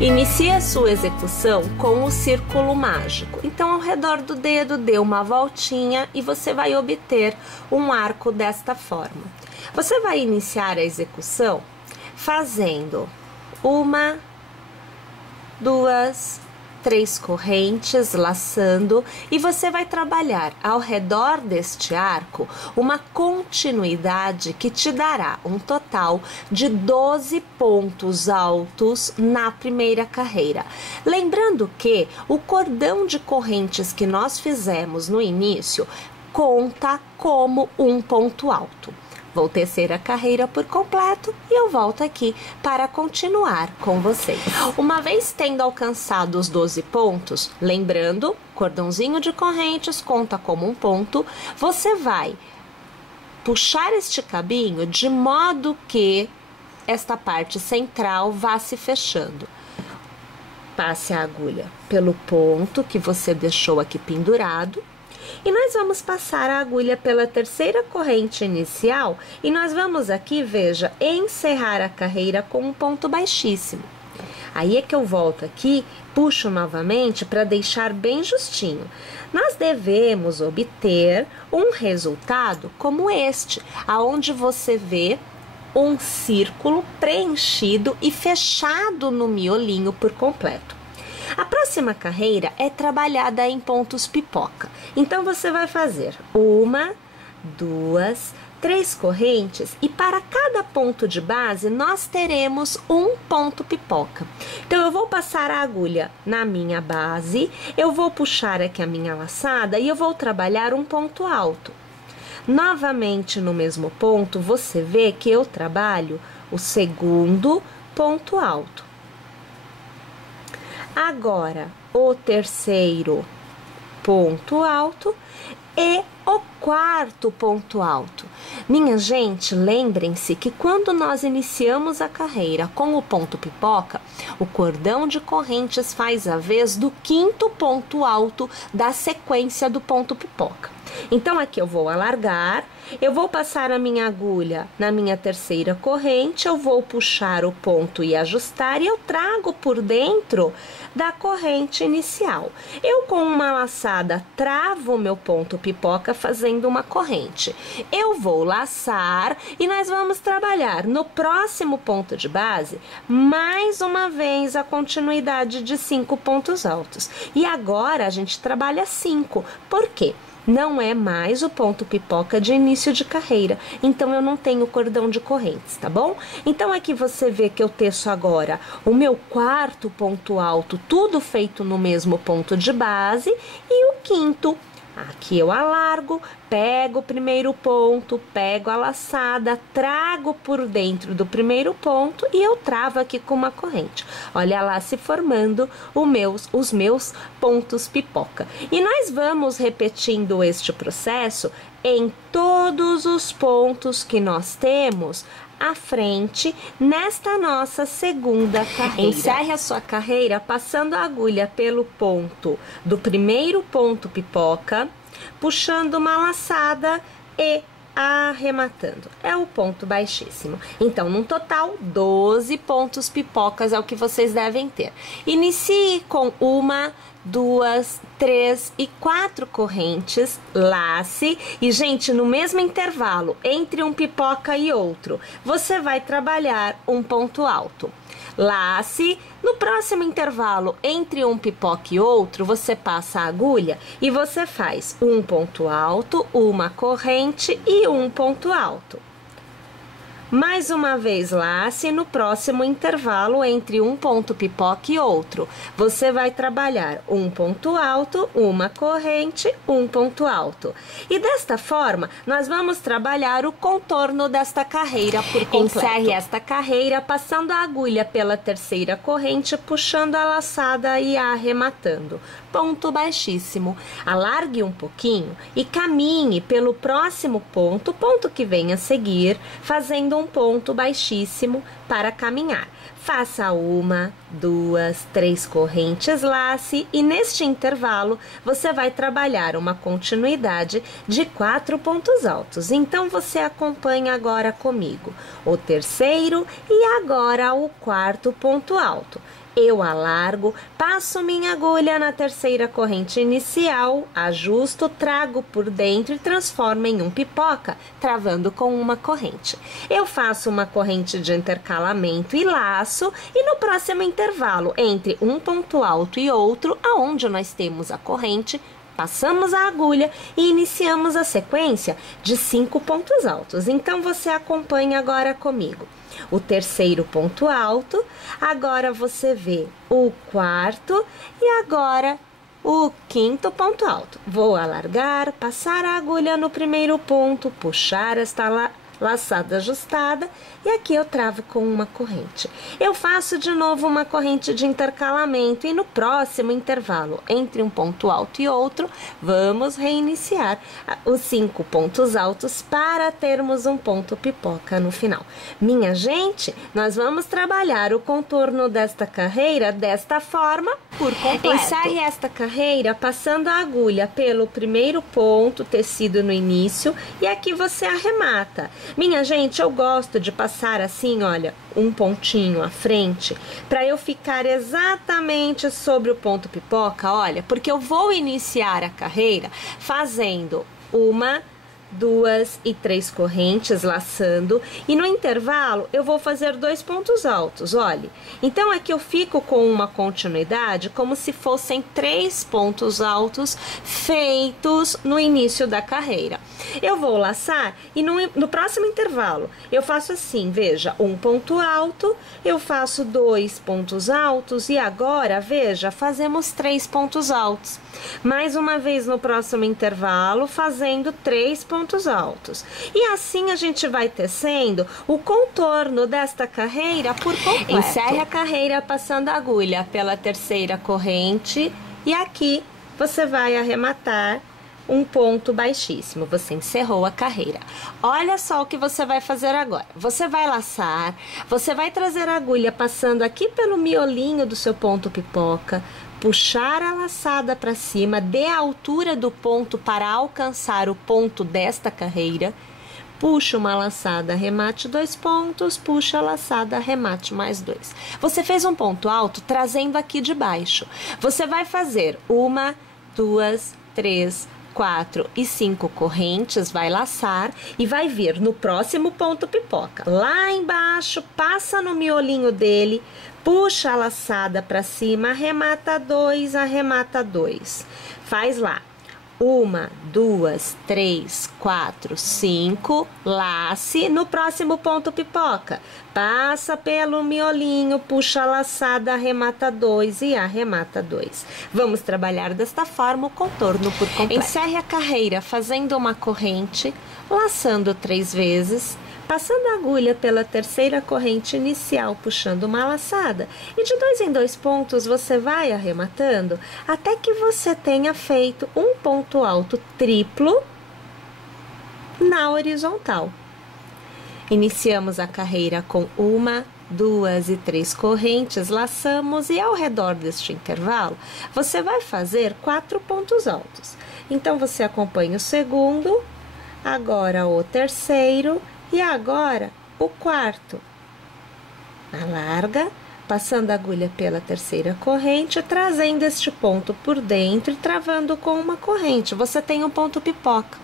Inicie a sua execução com o círculo mágico. Então, ao redor do dedo, dê uma voltinha e você vai obter um arco desta forma. Você vai iniciar a execução fazendo 1, 2, 3 correntes, laçando, e você vai trabalhar ao redor deste arco uma continuidade que te dará um total de 12 pontos altos na primeira carreira. Lembrando que o cordão de correntes que nós fizemos no início conta como um ponto alto. Vou tecer a carreira por completo e eu volto aqui para continuar com vocês. Uma vez tendo alcançado os 12 pontos, lembrando, cordãozinho de correntes conta como um ponto, você vai puxar este cabinho de modo que esta parte central vá se fechando. Passe a agulha pelo ponto que você deixou aqui pendurado. E nós vamos passar a agulha pela terceira corrente inicial e nós vamos aqui, veja, encerrar a carreira com um ponto baixíssimo. Aí é que eu volto aqui, puxo novamente para deixar bem justinho. Nós devemos obter um resultado como este, aonde você vê um círculo preenchido e fechado no miolinho por completo. A próxima carreira é trabalhada em pontos pipoca. Então, você vai fazer 1, 2, 3 correntes e para cada ponto de base nós teremos um ponto pipoca. Então, eu vou passar a agulha na minha base, eu vou puxar aqui a minha laçada e eu vou trabalhar um ponto alto. Novamente no mesmo ponto, você vê que eu trabalho o segundo ponto alto. Agora, o terceiro ponto alto e o quarto ponto alto. Minha gente, lembrem-se que quando nós iniciamos a carreira com o ponto pipoca, o cordão de correntes faz a vez do quinto ponto alto da sequência do ponto pipoca. Então, aqui eu vou alargar, eu vou passar a minha agulha na minha terceira corrente, eu vou puxar o ponto e ajustar e eu trago por dentro da corrente inicial. Eu, com uma laçada, travo o meu ponto pipoca fazendo uma corrente. Eu vou laçar e nós vamos trabalhar no próximo ponto de base, mais uma vez a continuidade de 5 pontos altos. E agora a gente trabalha 5. Por quê? Não é mais o ponto pipoca de início de carreira, então eu não tenho cordão de correntes, tá bom? Então aqui você vê que eu teço agora o meu quarto ponto alto, tudo feito no mesmo ponto de base, e o quinto. Aqui eu alargo, pego o primeiro ponto, pego a laçada, trago por dentro do primeiro ponto e eu travo aqui com uma corrente. Olha lá se formando os meus pontos pipoca. E nós vamos repetindo este processo em todos os pontos que nós temos à frente nesta nossa segunda carreira. Encerre a sua carreira passando a agulha pelo ponto do primeiro ponto pipoca, puxando uma laçada e arrematando. É o ponto baixíssimo. Então, no total, 12 pontos pipocas é o que vocês devem ter. Inicie com 1, 2, 3 e 4 correntes, lace e, gente, no mesmo intervalo entre um pipoca e outro, você vai trabalhar um ponto alto. Lace, no próximo intervalo entre um pipoca e outro, você passa a agulha e você faz um ponto alto, uma corrente e um ponto alto. Mais uma vez lace no próximo intervalo entre um ponto pipoca e outro. Você vai trabalhar um ponto alto, uma corrente, um ponto alto. E desta forma, nós vamos trabalhar o contorno desta carreira por completo. Encerre esta carreira passando a agulha pela terceira corrente, puxando a laçada e arrematando. Ponto baixíssimo. Alargue um pouquinho e caminhe pelo próximo ponto, ponto que vem a seguir, fazendo um ponto baixíssimo para caminhar. Faça 1, 2, 3 correntes, lace e neste intervalo você vai trabalhar uma continuidade de 4 pontos altos. Então você acompanha agora comigo o terceiro e agora o quarto ponto alto. eu alargo, passo minha agulha na terceira corrente inicial, ajusto, trago por dentro e transformo em um pipoca, travando com uma corrente. Eu faço uma corrente de intercalamento e laço, e no próximo intervalo, entre um ponto alto e outro, aonde nós temos a corrente, passamos a agulha e iniciamos a sequência de 5 pontos altos. Então, você acompanha agora comigo. O terceiro ponto alto, agora você vê o quarto e agora o quinto ponto alto. Vou alargar, passar a agulha no primeiro ponto, puxar esta laçada ajustada e aqui eu travo com uma corrente. Eu faço de novo uma corrente de intercalamento e no próximo intervalo, entre um ponto alto e outro, vamos reiniciar os 5 pontos altos para termos um ponto pipoca no final. Minha gente, nós vamos trabalhar o contorno desta carreira desta forma por completo. Encerre esta carreira passando a agulha pelo primeiro ponto, tecido no início, e aqui você arremata. Minha gente, eu gosto de passar assim, olha, um pontinho à frente, para eu ficar exatamente sobre o ponto pipoca, olha, porque eu vou iniciar a carreira fazendo uma, 2 e 3 correntes, laçando, e no intervalo eu vou fazer 2 pontos altos, olha. Então aqui eu fico com uma continuidade como se fossem 3 pontos altos feitos no início da carreira. Eu vou laçar e no próximo intervalo eu faço assim, veja, um ponto alto, eu faço 2 pontos altos e agora, veja, fazemos 3 pontos altos. Mais uma vez no próximo intervalo, fazendo 3 pontos altos. E assim a gente vai tecendo o contorno desta carreira por completo. Encerre a carreira passando a agulha pela terceira corrente e aqui você vai arrematar um ponto baixíssimo. Você encerrou a carreira. Olha só o que você vai fazer agora. Você vai laçar, você vai trazer a agulha passando aqui pelo miolinho do seu ponto pipoca, puxar a laçada para cima, dê a altura do ponto para alcançar o ponto desta carreira, puxa uma laçada, arremate 2 pontos, puxa a laçada, arremate mais 2. Você fez um ponto alto trazendo aqui de baixo. Você vai fazer 1, 2, 3, 4 e 5 correntes, vai laçar e vai vir no próximo ponto pipoca. Lá embaixo, passa no miolinho dele, puxa a laçada para cima, arremata 2, arremata 2. Faz lá. 1, 2, 3, 4, 5, lace no próximo ponto pipoca. Passa pelo miolinho, puxa a laçada, arremata 2 e arremata 2. Vamos trabalhar desta forma o contorno por completo. Encerre a carreira fazendo uma corrente, laçando 3 vezes, passando a agulha pela terceira corrente inicial, puxando uma laçada. E de 2 em 2 pontos você vai arrematando até que você tenha feito um ponto alto triplo na horizontal. Iniciamos a carreira com 1, 2 e 3 correntes, laçamos e ao redor deste intervalo você vai fazer 4 pontos altos. Então você acompanha o segundo, agora o terceiro e agora o quarto. Alarga, passando a agulha pela terceira corrente, trazendo este ponto por dentro e travando com uma corrente. Você tem um ponto pipoca.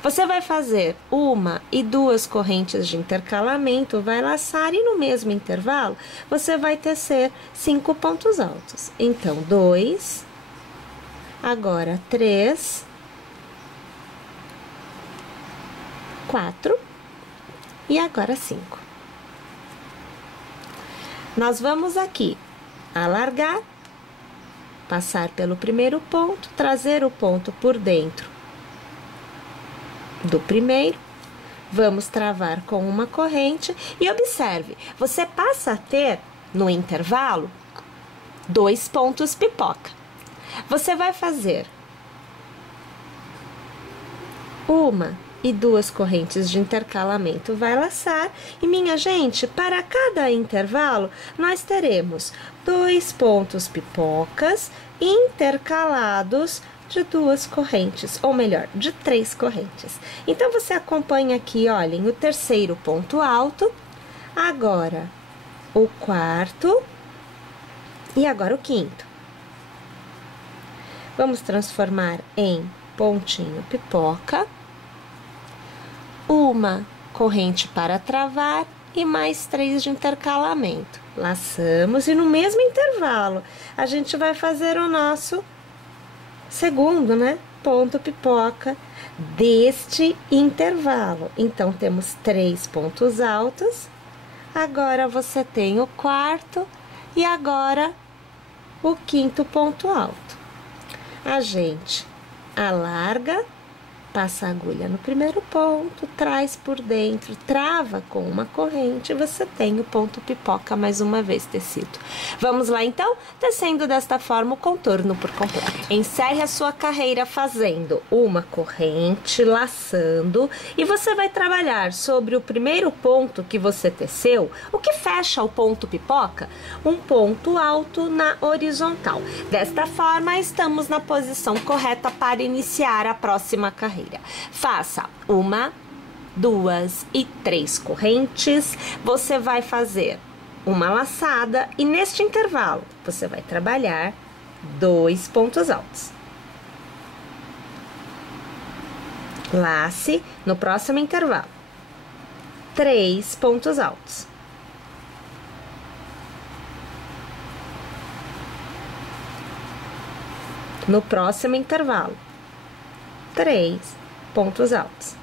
Você vai fazer 1 e 2 correntes de intercalamento, vai laçar e no mesmo intervalo você vai tecer 5 pontos altos. Então, 2, agora 3, 4 e agora 5. Nós vamos aqui alargar, passar pelo primeiro ponto, trazer o ponto por dentro do primeiro, vamos travar com uma corrente e observe, você passa a ter no intervalo 2 pontos pipoca. Você vai fazer 1 e 2 correntes de intercalamento, vai laçar e, minha gente, para cada intervalo nós teremos 2 pontos pipocas intercalados de 2 correntes, ou melhor, de 3 correntes. Então, você acompanha aqui, olhem, o terceiro ponto alto, agora o quarto, E agora o quinto. Vamos transformar em pontinho pipoca, uma corrente para travar e mais 3 de intercalamento. Laçamos e no mesmo intervalo a gente vai fazer o nosso segundo, né? Ponto pipoca deste intervalo. Então, temos 3 pontos altos. Agora, você tem o quarto e agora o quinto ponto alto. A gente alarga, passa a agulha no primeiro ponto, traz por dentro, trava com uma corrente e você tem o ponto pipoca mais uma vez tecido. Vamos lá então, tecendo desta forma o contorno por completo. Encerre a sua carreira fazendo uma corrente, laçando, e você vai trabalhar sobre o primeiro ponto que você teceu, o que fecha o ponto pipoca, um ponto alto na horizontal. Desta forma, estamos na posição correta para iniciar a próxima carreira. Faça 1, 2 e 3 correntes. Você vai fazer uma laçada e neste intervalo você vai trabalhar 2 pontos altos. Lace no próximo intervalo 3 pontos altos. No próximo intervalo 3 pontos altos.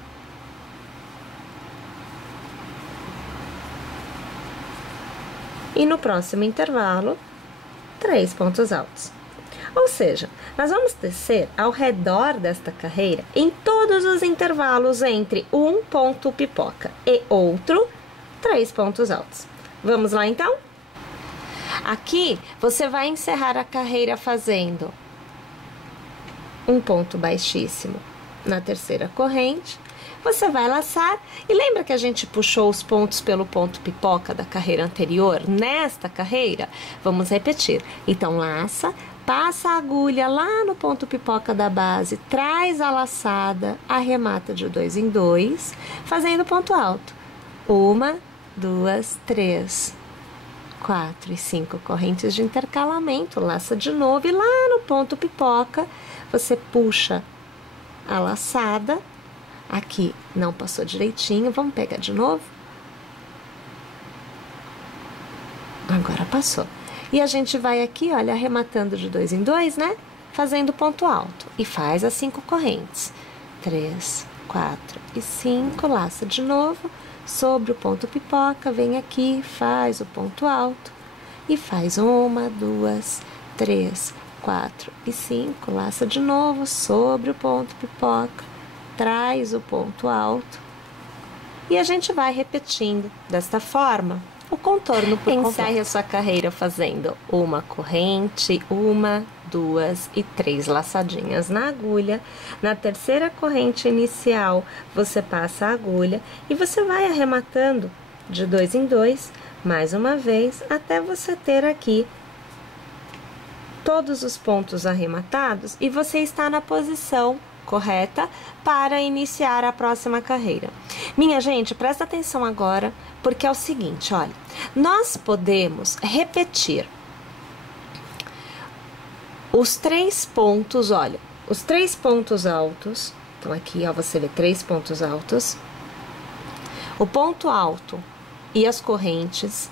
E no próximo intervalo, 3 pontos altos. Ou seja, nós vamos tecer ao redor desta carreira em todos os intervalos entre um ponto pipoca e outro, 3 pontos altos. Vamos lá então? Aqui, você vai encerrar a carreira fazendo um ponto baixíssimo na terceira corrente, você vai laçar e lembra que a gente puxou os pontos pelo ponto pipoca da carreira anterior? Nesta carreira, vamos repetir. Então, laça, passa a agulha lá no ponto pipoca da base, traz a laçada, arremata de 2 em 2, fazendo ponto alto. 1, 2, 3, 4 e 5 correntes de intercalamento, laça de novo e lá no ponto pipoca, você puxa a laçada, aqui não passou direitinho, vamos pegar de novo. Agora passou. E a gente vai aqui, olha, arrematando de 2 em 2, né? Fazendo ponto alto. E faz as 5 correntes. 3, 4 e 5, laça de novo, sobre o ponto pipoca, vem aqui, faz o ponto alto. E faz 1, 2, 3, 4 e 5, laça de novo sobre o ponto pipoca, traz o ponto alto e a gente vai repetindo desta forma o contorno por completo. Encerre a sua carreira fazendo uma corrente, 1, 2 e 3 laçadinhas na agulha. Na terceira corrente inicial, você passa a agulha e você vai arrematando de 2 em 2, mais uma vez, até você ter aqui todos os pontos arrematados e você está na posição correta para iniciar a próxima carreira. Minha gente, presta atenção agora, porque é o seguinte, olha, nós podemos repetir os 3 pontos, olha, os 3 pontos altos, então aqui, ó, você vê 3 pontos altos, o ponto alto e as correntes,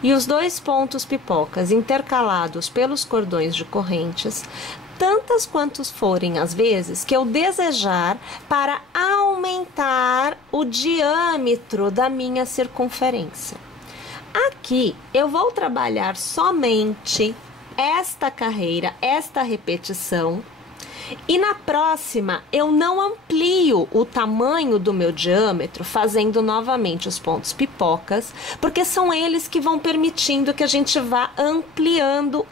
e os 2 pontos pipocas intercalados pelos cordões de correntes, tantas quantas forem as vezes que eu desejar para aumentar o diâmetro da minha circunferência. Aqui eu vou trabalhar somente esta carreira, esta repetição, e na próxima eu não amplio o tamanho do meu diâmetro fazendo novamente os pontos pipocas, porque são eles que vão permitindo que a gente vá ampliando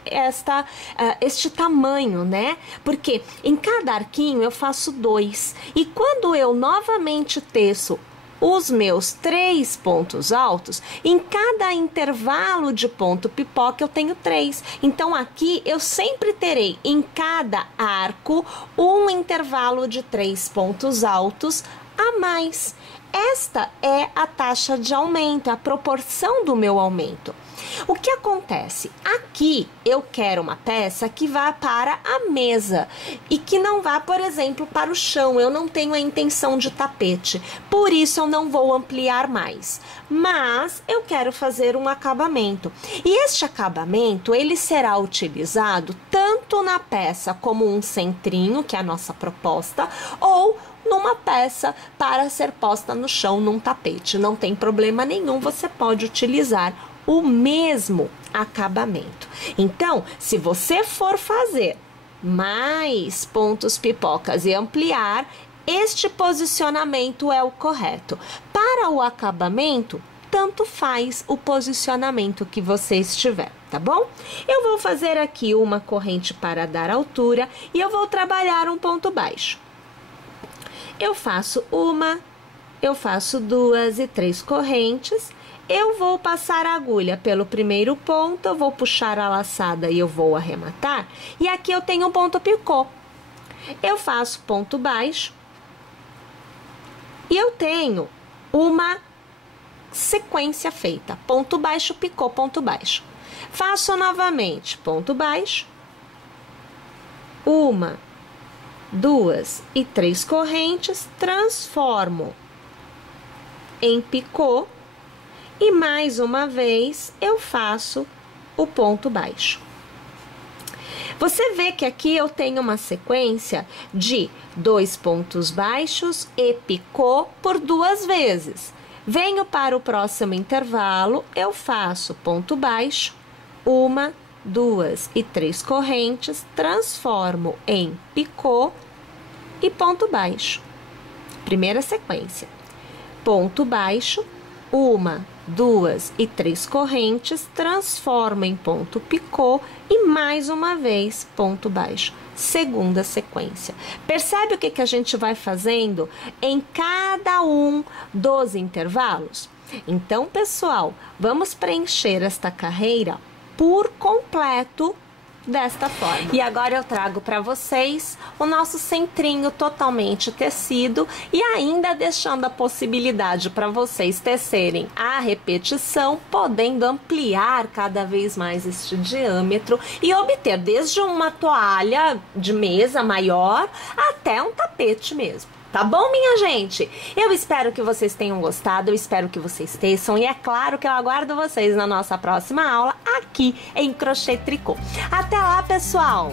este tamanho, né? Porque em cada arquinho eu faço 2 e quando eu novamente teço os meus 3 pontos altos, em cada intervalo de ponto pipoca eu tenho 3. Então, aqui eu sempre terei em cada arco um intervalo de 3 pontos altos a mais. esta é a taxa de aumento, a proporção do meu aumento. O que acontece? Aqui eu quero uma peça que vá para a mesa e que não vá, por exemplo, para o chão. Eu não tenho a intenção de tapete, por isso eu não vou ampliar mais. Mas eu quero fazer um acabamento. E este acabamento, ele será utilizado tanto na peça como um centrinho, que é a nossa proposta, ou numa peça para ser posta no chão num tapete. Não tem problema nenhum, você pode utilizar o mesmo acabamento. Então, se você for fazer mais pontos pipocas e ampliar, este posicionamento é o correto. Para o acabamento, tanto faz o posicionamento que você estiver, tá bom? Eu vou fazer aqui uma corrente para dar altura e eu vou trabalhar um ponto baixo. Eu faço uma, eu faço 2 e 3 correntes. Eu vou passar a agulha pelo primeiro ponto, eu vou puxar a laçada e eu vou arrematar. E aqui eu tenho um ponto picô. Eu faço ponto baixo. E eu tenho uma sequência feita. Ponto baixo, picô, ponto baixo. Faço novamente ponto baixo. 1, 2 e 3 correntes. Transformo em picô. E mais uma vez eu faço o ponto baixo. Você vê que aqui eu tenho uma sequência de 2 pontos baixos e picô por 2 vezes. Venho para o próximo intervalo, eu faço ponto baixo, 1, 2 e 3 correntes, transformo em picô e ponto baixo. Primeira sequência. Ponto baixo, 1, 2 e 3 correntes, transforma em ponto picô e mais uma vez ponto baixo. Segunda sequência. Percebe o que a gente vai fazendo em cada um dos intervalos? Então, pessoal, vamos preencher esta carreira por completo desta forma. E agora eu trago para vocês o nosso centrinho totalmente tecido e ainda deixando a possibilidade para vocês tecerem a repetição, podendo ampliar cada vez mais este diâmetro e obter desde uma toalha de mesa maior até um tapete mesmo. Tá bom, minha gente? Eu espero que vocês tenham gostado, eu espero que vocês teçam e é claro que eu aguardo vocês na nossa próxima aula aqui em Crochê Tricô. Até lá, pessoal!